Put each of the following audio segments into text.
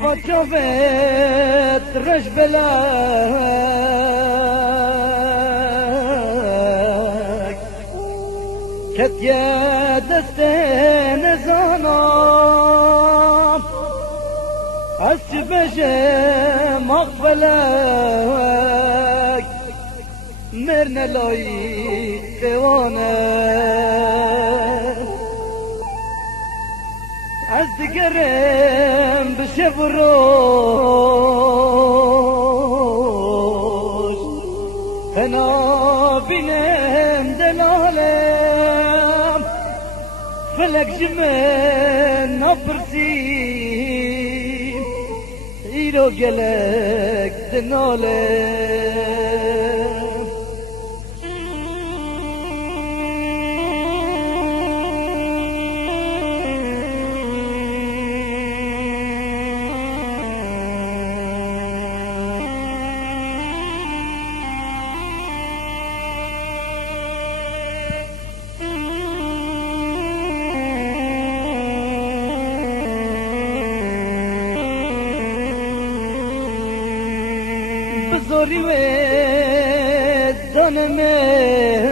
فجوت رش بلاك كت يا دستين زانام أسبجة مقبلك مرنا لاي خوانك از دیگرم بشه و روش هنا بینم دلالم فلک جمن نپرسیم ایرو گلک دنالم بزاری و دانمه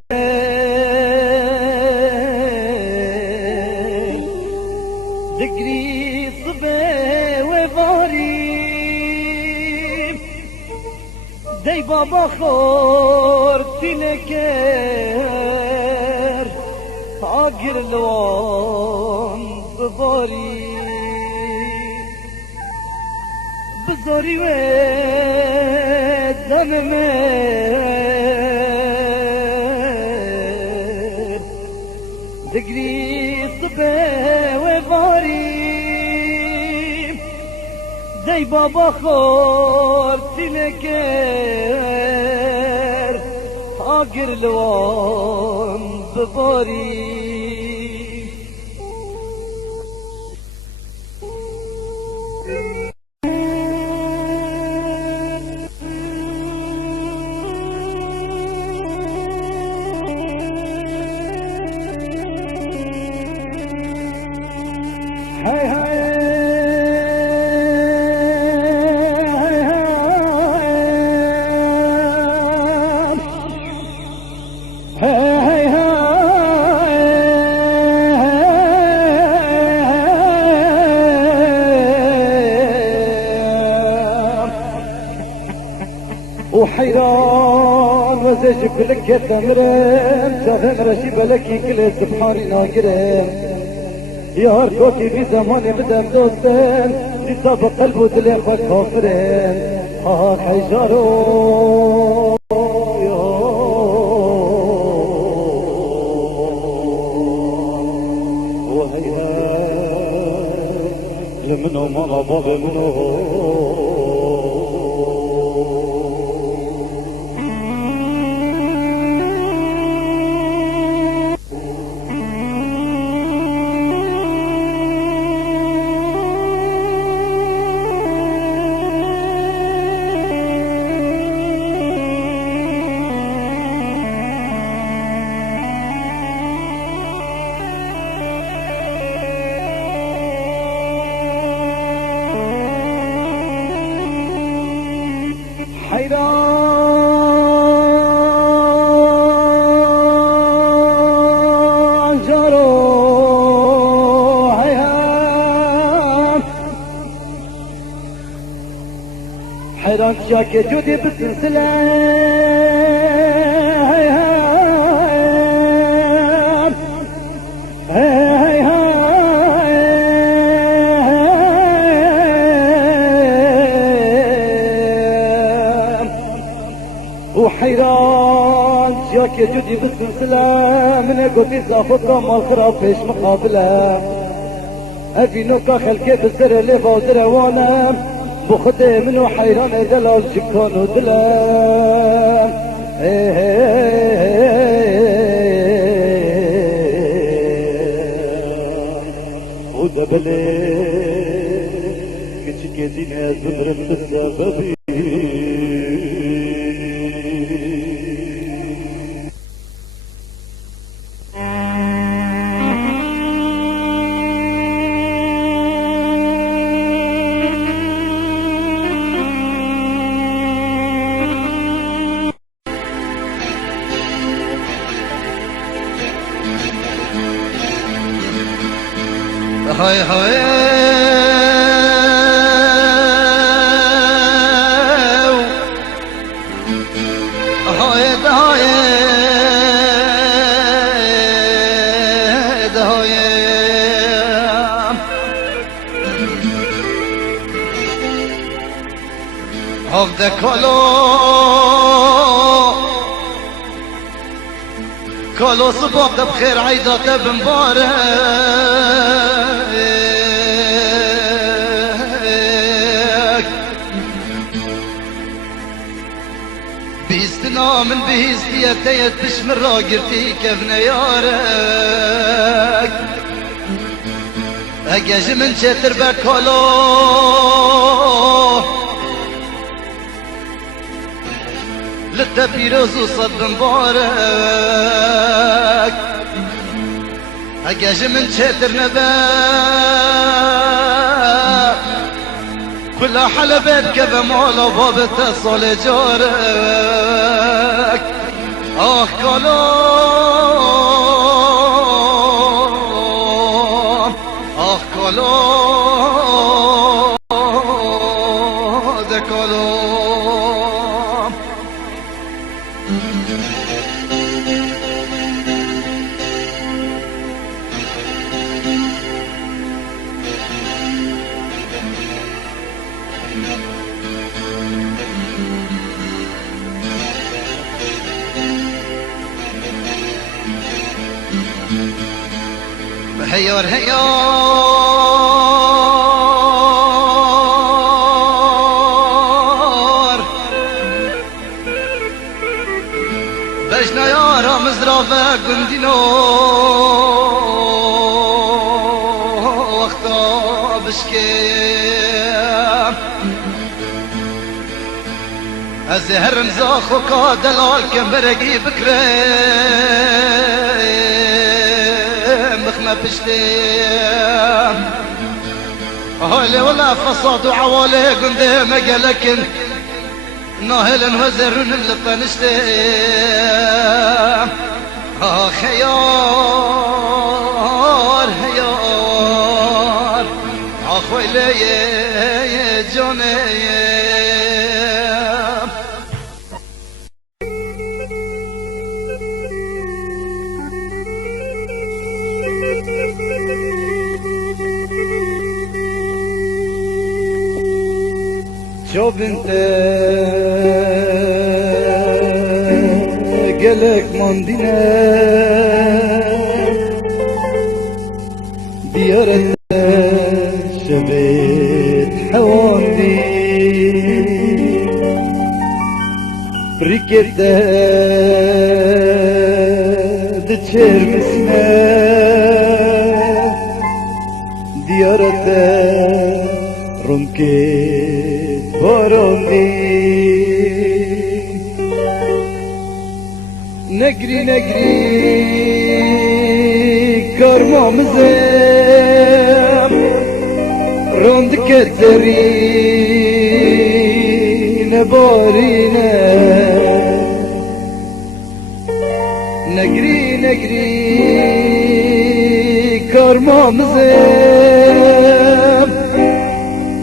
دگری صبح و باری دی بابا خور تینکر آگر لوان بباری بزاری و دمه دگری صبح و باری دی بابا خور تینکر آگر لوان بباری وحيران وزج بلك تمرم تفهم رشي بلكي كل سبحاني ناقرم يا هركوكي في زماني بدم دوستن لطاب قلبه دلي خد كافرن ها حجارو وهيها لمنو مالا بابا منو حيران جارو حيان حيران شاكي جودي بالسلسلة حيان حيان وحيران جاك جودي بالسلسلة من قوتي زافتها ما خراب فيش مقابلة افي نوكا خلقي بالزر اللي فوزر وانا بخدي منو حيران دلال شكان ودلال ودبلي كتشكي زينة زمر بالسببي هاي هاي هاي هاي هفته کالو صبح بخير عيدات بمبارك بيستنا من بيستي تيت بشمر راقرتي كفنا يارك اجاج من شتر بكالو للتبيروز وصد مبارك اجاج من شتر نبات كل حلبت كذا مولا باب اتصل جارك اخ كلام اخ كلام ده كلام هيار هيار بجنا يارا مزرافة قندينو وقتا بشكي الزهر مزاخ وقاد العالكم برقي بكريم بخنا بشتيم هالي ولا فصاد وعوالي قندي مقالكن ناهل وزرون اللي طنشتيم خيار هيار اخوي لي جوني شوف انت قلق ماندينا ديارة شبيت حواندي ركبت دتشير مسنا ديارة رمكت باراندي نجري نجري كرما مزام روند كترين بارينا نجري نجري كرما مزام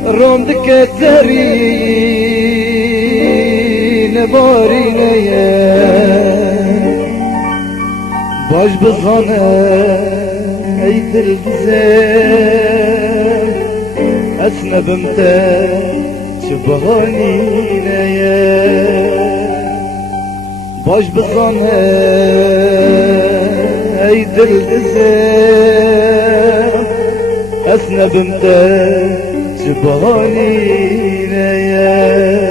روند كترين بارينا باش بزانه ای دلگزم اسنا بمتا چبهانی نیه باش بزانه ای دلگزم اسنا بمتا چبهانی نیه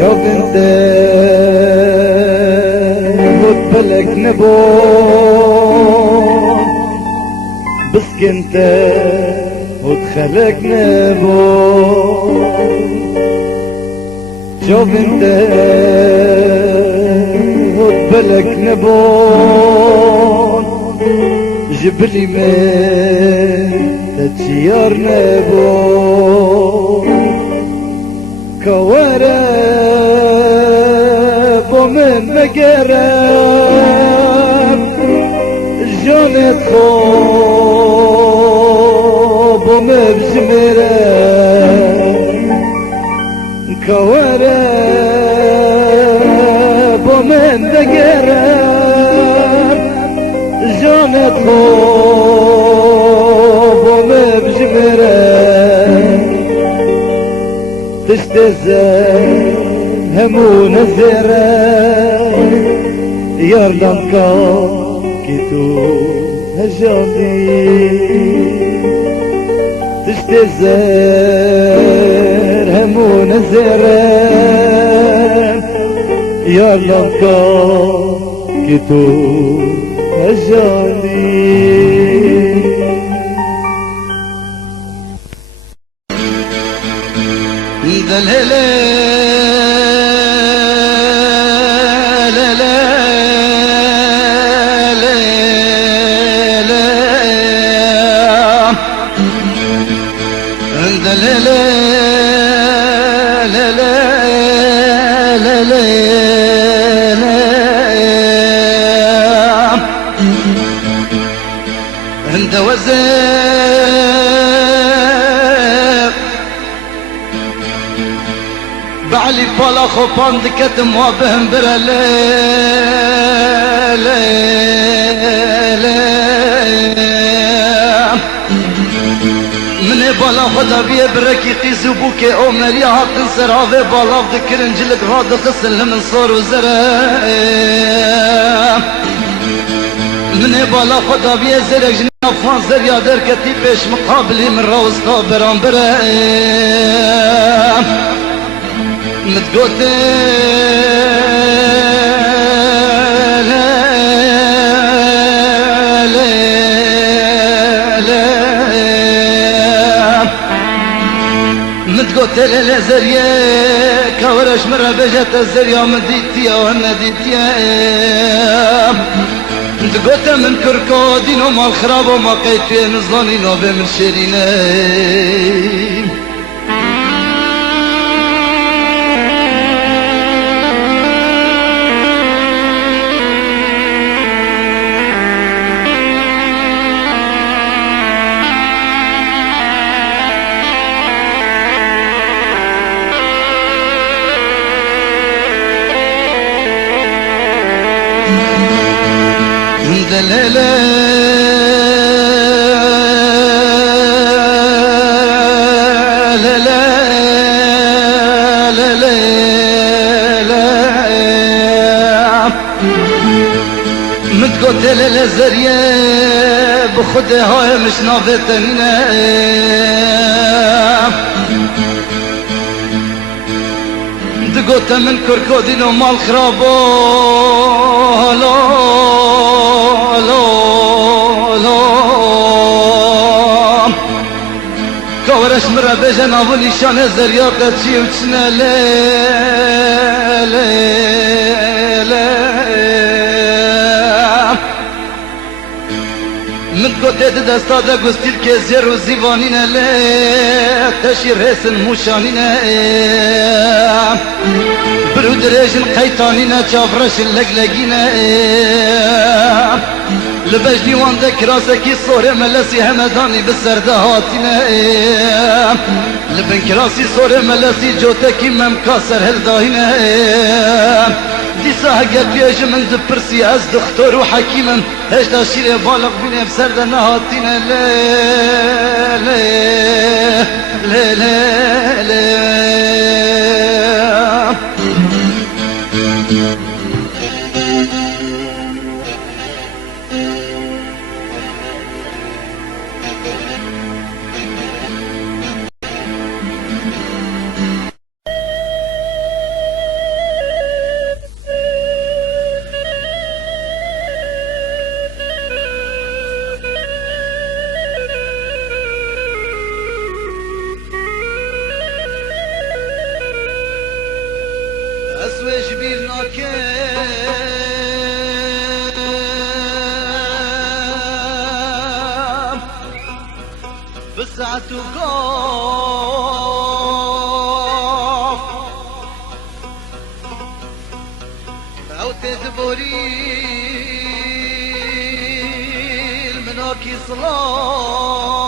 شوف انت متبلك نبو بس كنت وتخلقنا بون شوف انت وتبلك نبون جبلي ما تتشيرنا بون كوارب ومن مقرب جونت خوب ومبجمرب كوارب ومن مقرب جونت خوب ومبجمرب تشتزل همون الزرع يرلنكا كتو هجاني تشتزل همون الزرع يرلنكا كتو هجاني لا لا لا لا لا لا لا لا لا لا عند وزير بعلي بالا خوبان دكت موابهم برا لا لا لا من بالا خدا بيه بركي قيسو بوكي او مريا حقن سراوه بالا ذكرن جلد راد خسن لمن صار وزرا من بالا خدا بيه زرق جناف فان زريا دركتي بيش مقابلي من روستا بران برا متقوت متقوت للزريا كورش مرة بجت الزريا مديتيا ومديتيا متقوت من كركودين وما الخراب وما قيت نزلانين وبمن شيرينين لا لا لا لا لا لا متقوت للزريا بخده هاي مش نافتنا تقوت من كركودين ومال خرابو لا كورش مرة بجن ابو نشان زريا قدشي وچنا لا لا لا متقوت دستا دا گستيل كزير وزيوانينا لا تشير هسن موشانينا برود ريجن قيطانينا چافرش اللقلقينا لبج ديوان ده كراسكي صورة ملسي همداني بالسرده هاتينا لبن كراسي صورة ملسي جوتكي ممكاسر هلداهينا دي ساهقت بيج من دبرسي از دكتور وحكيم هشتا شيري بالغ بيني بسرده نهاتينا لا لا لا لا لا ساعت و گاف او تدبري المناكي صلاف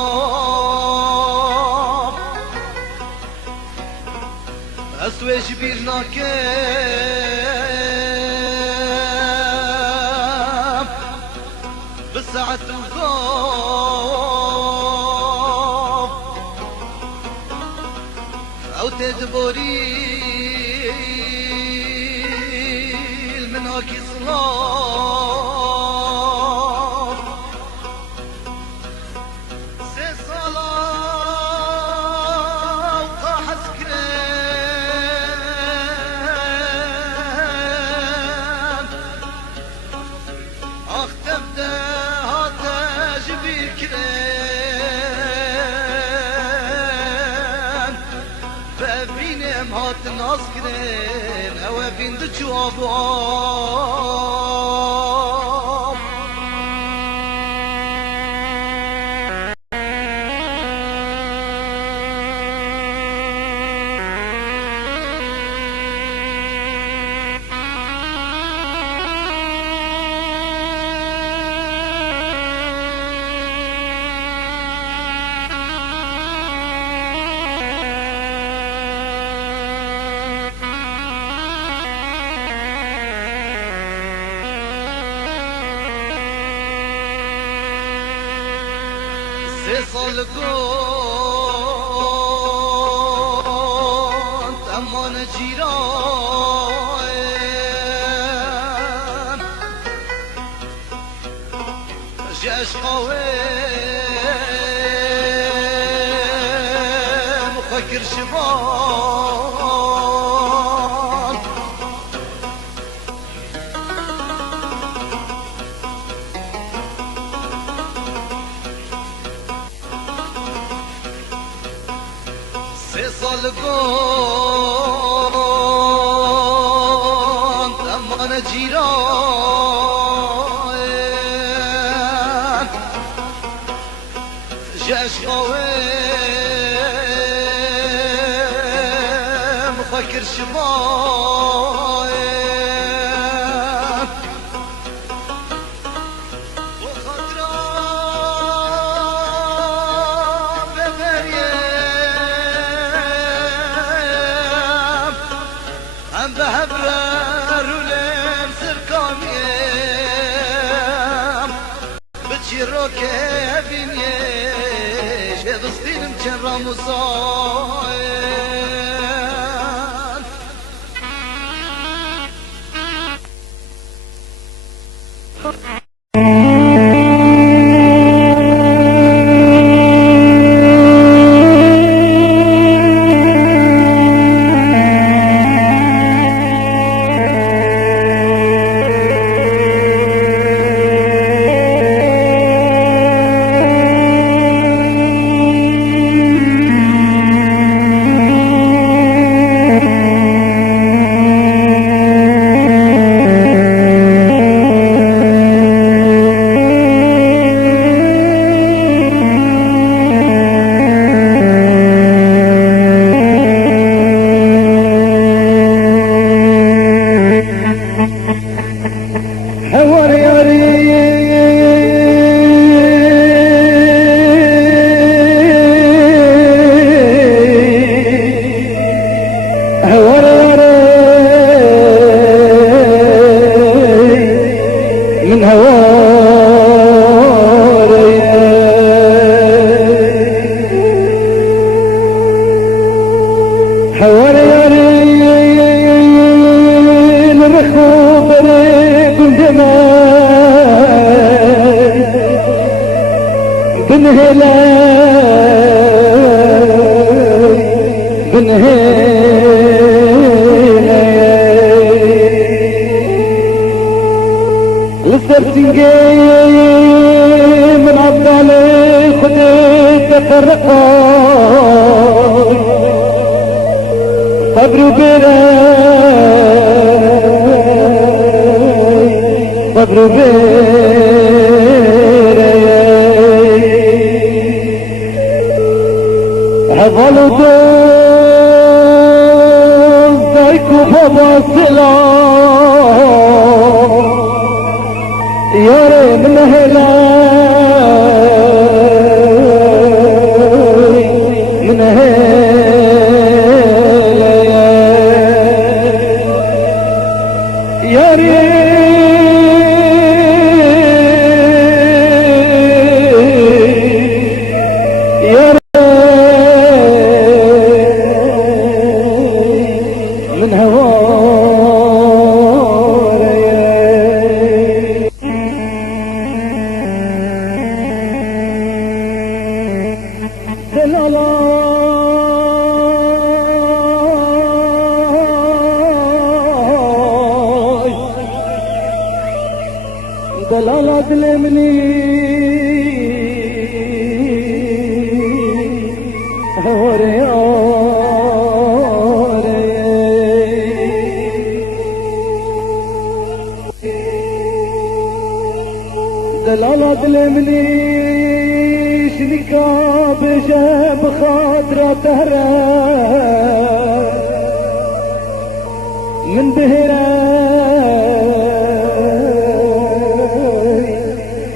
اسوي جبير ناكف بالساعة وقاف او تدبري المناكي صلاف سي صلاة وطاح سكران اخ تبدا هاتا جبير كران فابينم هات ناس كران او ابين دجو ابواب صال كنت امان جيران جاش قوام وفكر شبان صال كنت امان جيران جاش قوام وفكر شبان بهبرر ولم سركاميم بتشيروك بنيش بسطين مجرى مصايب من عبد خديت تفرقا صبر بلا صبر بلا حوالو دوست دایکو بابا سلام یاره من هلای من هلای یاره من هواري دلالا دلالا دلمني هواري دلالا دلمني شنكا بجاب خاطرة تهرى من بهرة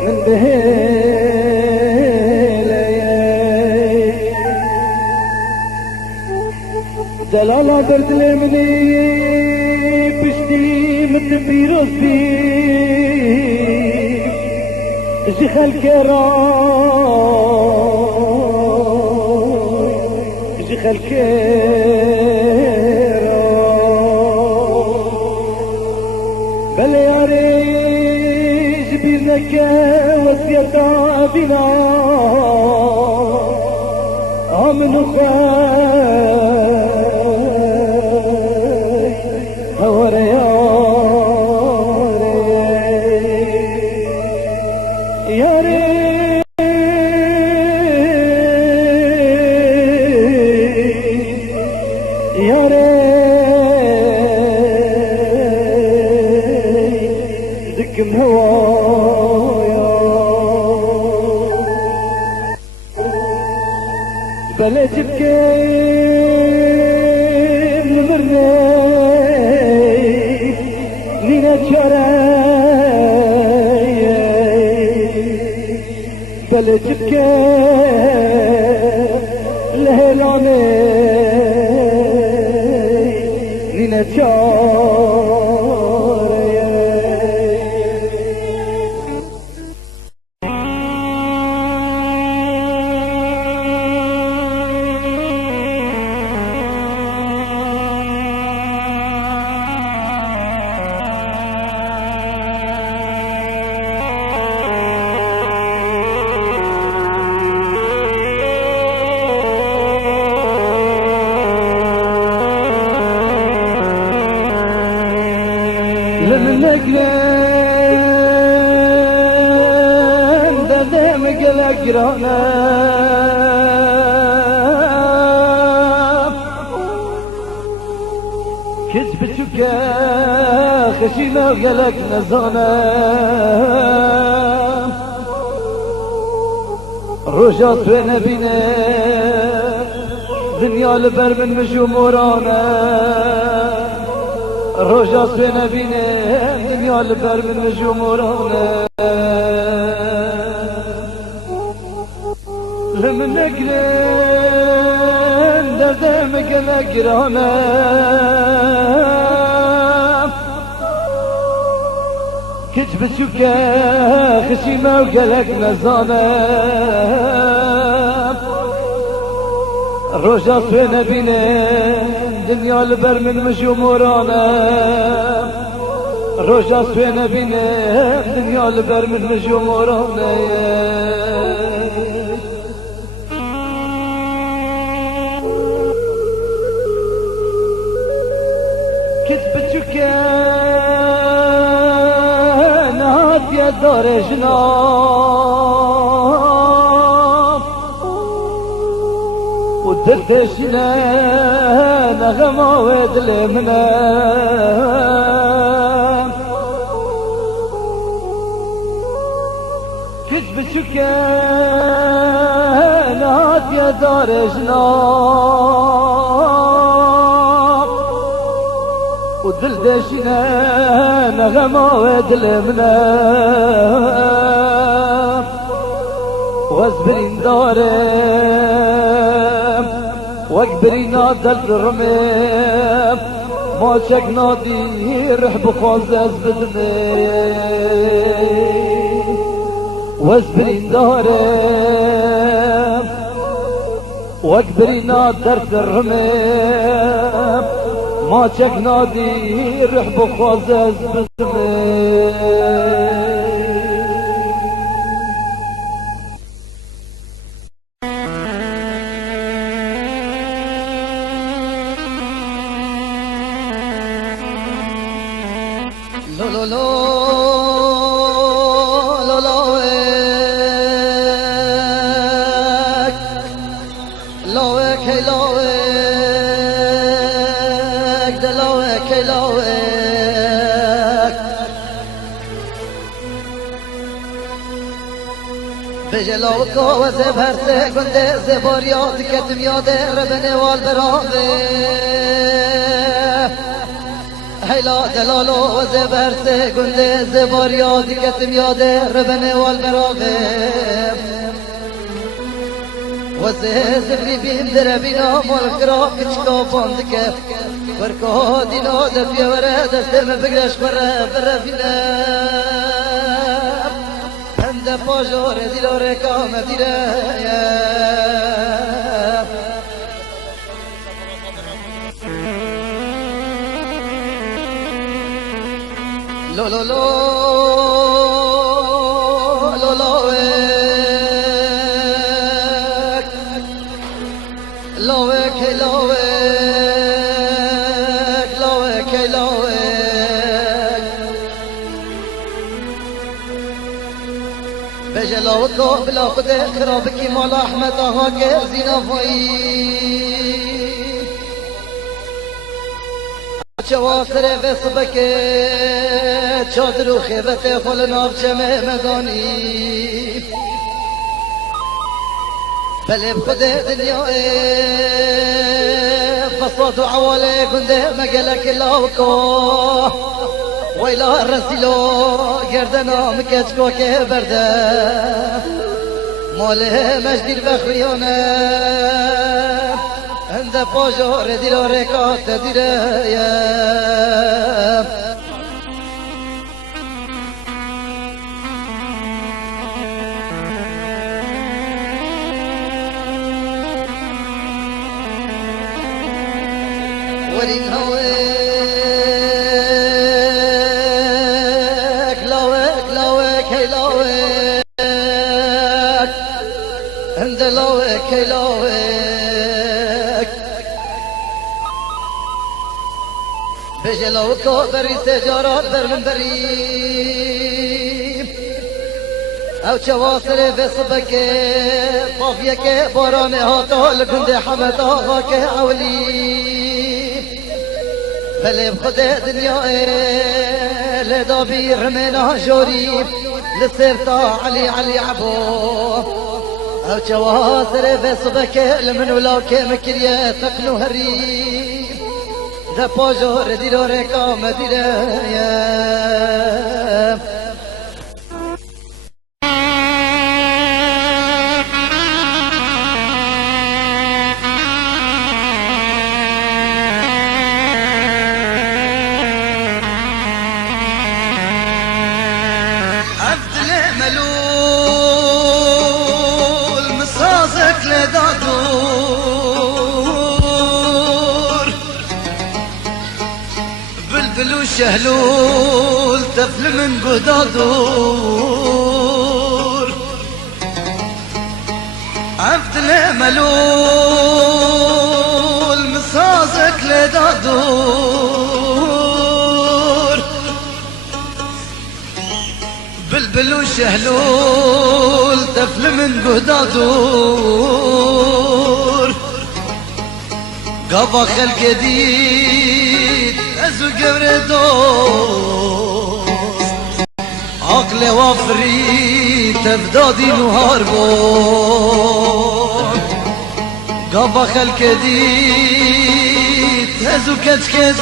من بهرة دلالا دلمني بشتي متبيرسي جي خلق جي خلق بل يا ريج بينك وسيطا بنا من خاي هوريا يا ريت يا ريت دق من هوايا بلا تبكي من مرني لينا بلا تبكي الهلاني لينا لمن نقرن دادم قلق رانا كذبتك خشينا وقلق نزانا رجعت بين بينا دنيا لبر من مجمورانا رجعت بين بينا دنيا لبر من مجمورانا لمن نقرن دردم قلق رانا كتبتك خشيمة وقلق نزانا رجعت بين بينا دنيا لبر من مجمورانا رجعت بين بينا دنيا لبر من مجمورانا كتبتك نهات يا دار جناب ودردشنا نغمة ودلمنا كتبتك هات يا دار جناب ودل دشنا نغمة ودل منام وازبرين دارم واكبرين عدل الرمام ما شكنا دير بخوز ازبدمي وازبرين دارم واكبرين عدل الرمام ما شكنا دير بخوز ازبدمي بجلاوك وزبرسه كنده زباريات كتم ياده ربني والبراغه هلا دلالو وزبرسه كنده زباريات كتم ياده ربني والبراغه وزبري بهم دربينا مالكرا كتشكا فاندك بركا دينا دفيا ورا دستم بقرش برا فينا de pojore dilore come dire lo lo lo lo lo lo بجلاوكو بلا خده خرابكي مال احمد آها که زینا فایی چواسر وسبکه چادر و خیبت خل نافچه مهمدانی بله بخده دنیای فصاد و عواله گنده مگلک لاوکو ويلا الرسيلو قردنا مكتكو كبرده ماله مجدير بخريونه عند باجور ديرو ركات ديريا ورين هوي بجلاوكو بري سجارات برمن بريم او چواسر بسبك طافيك باران هاتا لكند حمد آغاك اولي بله بخد دنيا لدابي رمينا جوري لسرتا علي عبو او چواسر بسبك لمن ولاك مكريا تقنو هريم ده پاجور دیرو رکام دیره عبد الملول مسازك لدادو شهلول طفل من قدادور عبد الملول مصازك لدادور بلبل وشهلول طفل من قدادور قضى خلق جديد ازو قبر دوست عقل وافري تفدادي نهار بو قابا خلق ديت هزو كتك دوست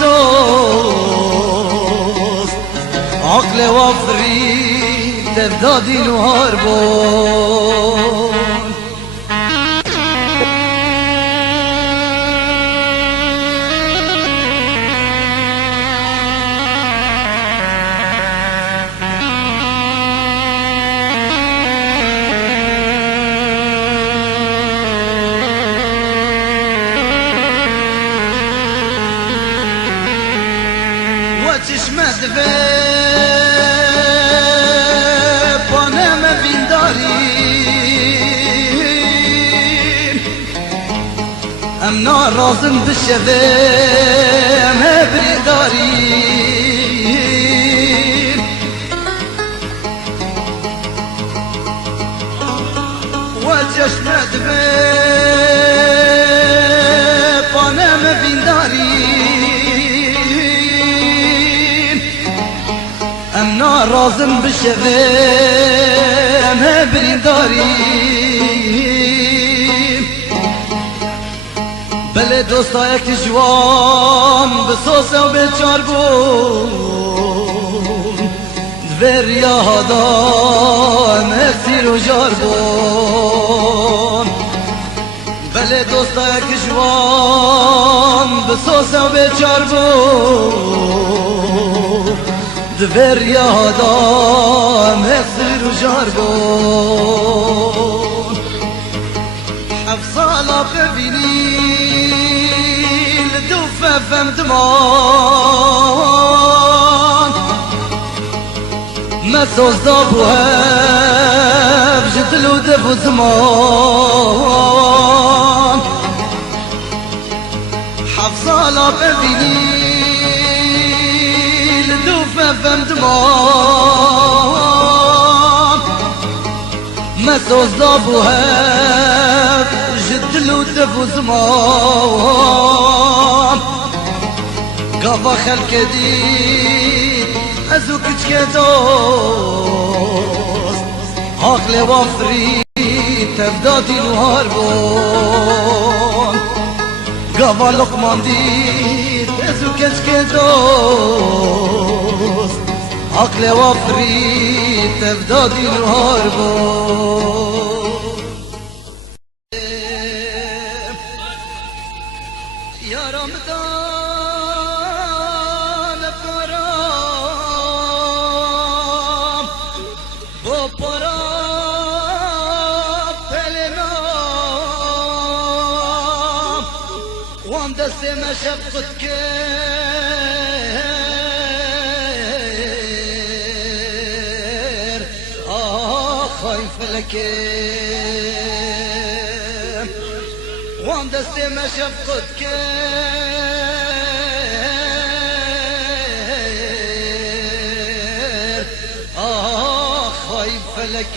عقل وافري تفدادي نهاربون وتشمد في بانم بینداریم ام نارازم بشویم بریداریم وتشمد في بانم بینداریم ام نارازم بشویم بریداریم بله دوستا یک جوان بسوسه و بچار بون دور یادان اکسیر و جار بون بله دوستا یک جوان بسوسه و بچار بون دور یادان اکسیر و جار بون حفصالا ببینی لدوفة فمدمان ما توزابوها بجدل ودف زمان حفصالا ببینی لدوفة فمدمان ما توزابوها جدل ودف زمان قافا خلق دي ازو كتك دوست عقل وافري تفدادي نهار بون قافا لقمان دي ازو كتك دوست عقل وافري تفدادي نهار بون يا رمضان برام با برام پلنام وام دست مشفقت كر خايف لك وام دست مشفقت كر خايف لك